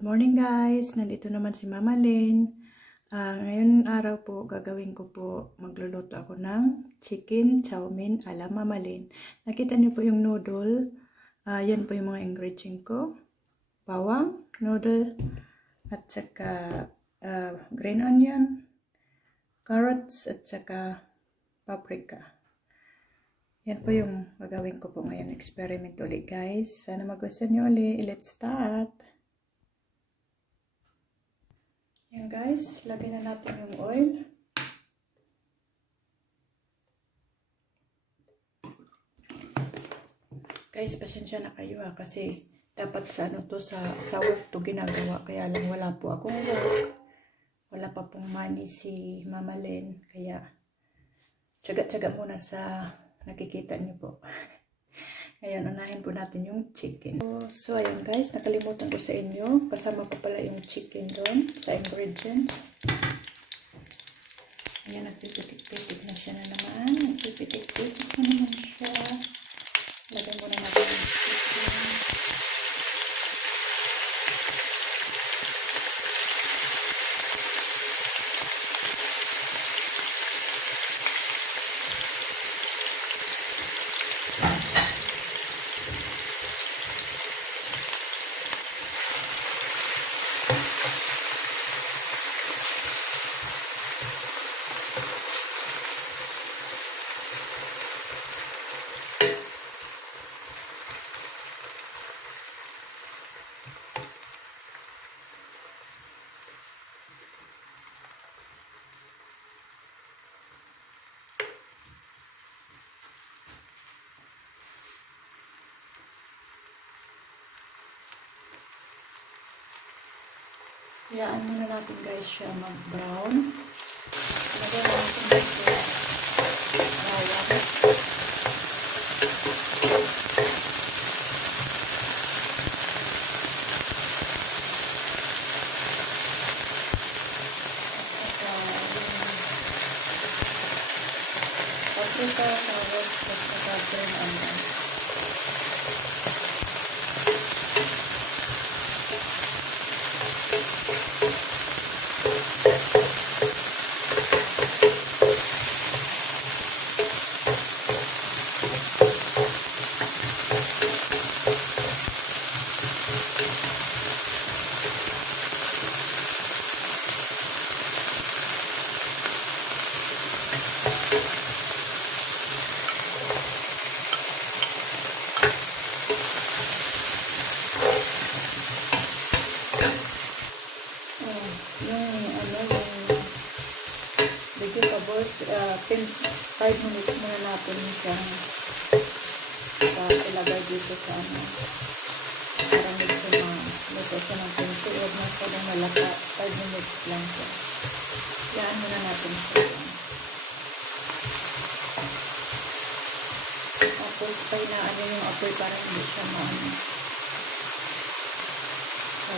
Good morning guys! Nandito naman si mamalen. Ngayon araw po, gagawin ko po, magluluto ako ng chicken chow mein ala mamalen. Nakita niyo po yung noodle. Yan po yung mga ingredient ko. Bawang, noodle, at saka green onion, carrots, at saka paprika. Yan po yung gagawin ko po ngayon. Experiment ulit guys. Sana magustuhan niyo ulit. Let's start! Yan guys, lagyan na natin yung oil. Guys, pasensya na kayo kasi dapat sa ano to, sa work to ginagawa. Kaya lang wala po akong work. Wala pa pong money si mamalen. Kaya tsaga-tsaga muna sa nakikita niyo po. Ayan, unahin po natin yung chicken. So, ayan guys, nakalimutan ko sa inyo. Kasama pa pala yung chicken doon sa ingredients. Ayan, nagpipitik-pitik na siya na naman. Nagpipitik-pitik na naman siya. Lagyan muna natin yung chicken. Hayaan muna natin guys siya mag-brown. Lagyan natin dito bawang. Paprika, carrots, at saka green onion. Vegetables, 5 minutes muna natin siyang ilagay dito sa ano, para medyo luto siya ng pinto. Huwag na siya ng malaka, 5 minutes lang siya. Yan muna natin siya. Tapos pahinaan yung apoy para hindi siya maano. So,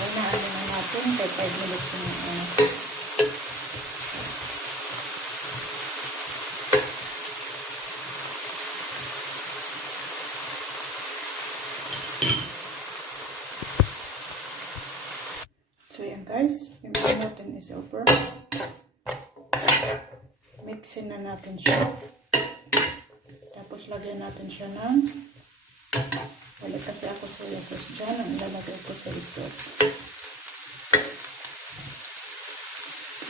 pahinaan na natin kay 5 minutes na So yan guys, yung natin is over. Mixin na natin siya. Tapos lagyan natin siya ng wala kasi ako soya sauce dyan. Ang ilalagay ko sa sauce.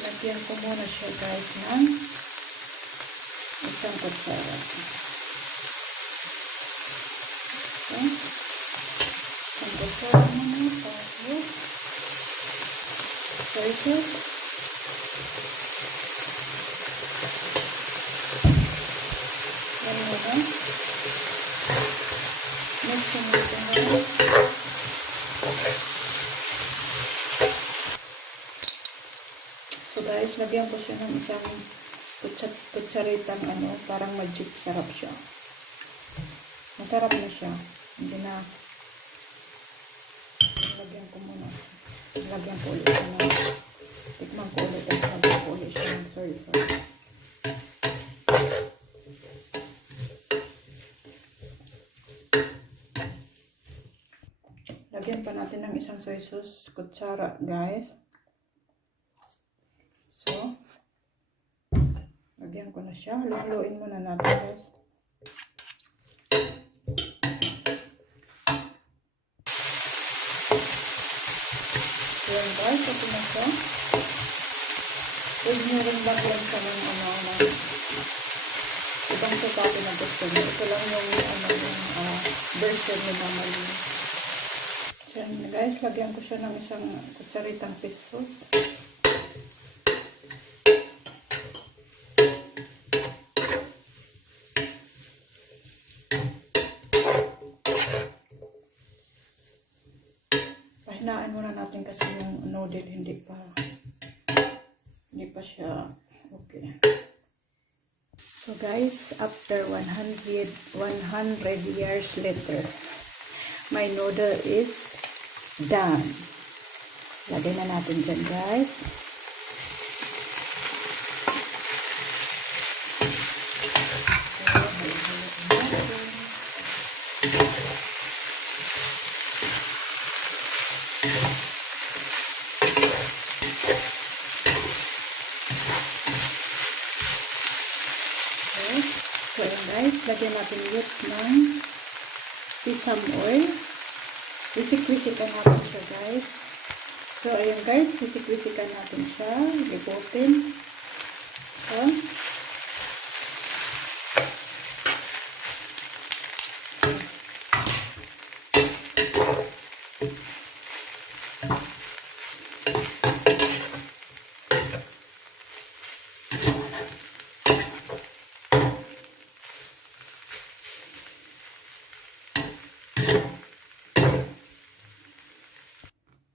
Lagyan ko muna siya guys ng isang kutsara. Okay. Isang kutsara muna. Tapos soy sauce. Yan muna. Mix natin muna. So guys, lagyan ko siya ng isang kutsaritang ano, parang magic sarap siya. Masarap na siya. Hindi na lagyan ko muna. Lagyan ko ulit siya na tikman ko ulit at lagyan ko ulit siya ng soy sauce. Lagyan pa pa natin ng isang soy sauce kutsara, guys. So, lagyan ko na siya. Haluin muna natin, guys. Ayan, guys. Ito na siya. Pwede nyo rin lagyan siya ng ibang sukati na gusto nyo. Ito lang yung version ni mamalen. Ayan, guys. Lagyan ko siya ng isang kutsaritang fish sauce. Pahinaan muna natin kasi yung noodle hindi pa siya okay. So guys, after 100 years later, my noodle is done. Lagay na natin dyan, guys. So, ayan guys, lagyan natin ulit ng sesame oil. Isik-wisikan natin siya, guys. So, ayan guys, isik-wisikan natin siya. Liputin. So,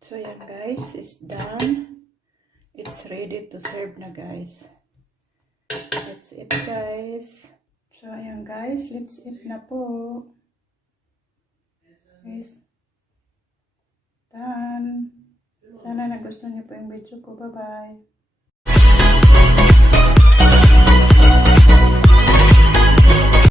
So, yan guys, it's done. It's ready to serve na, guys. That's it, guys. So, ayan guys, let's eat na po. Guys, done. Sana nagustuhan niyo po yung video ko. Bye-bye.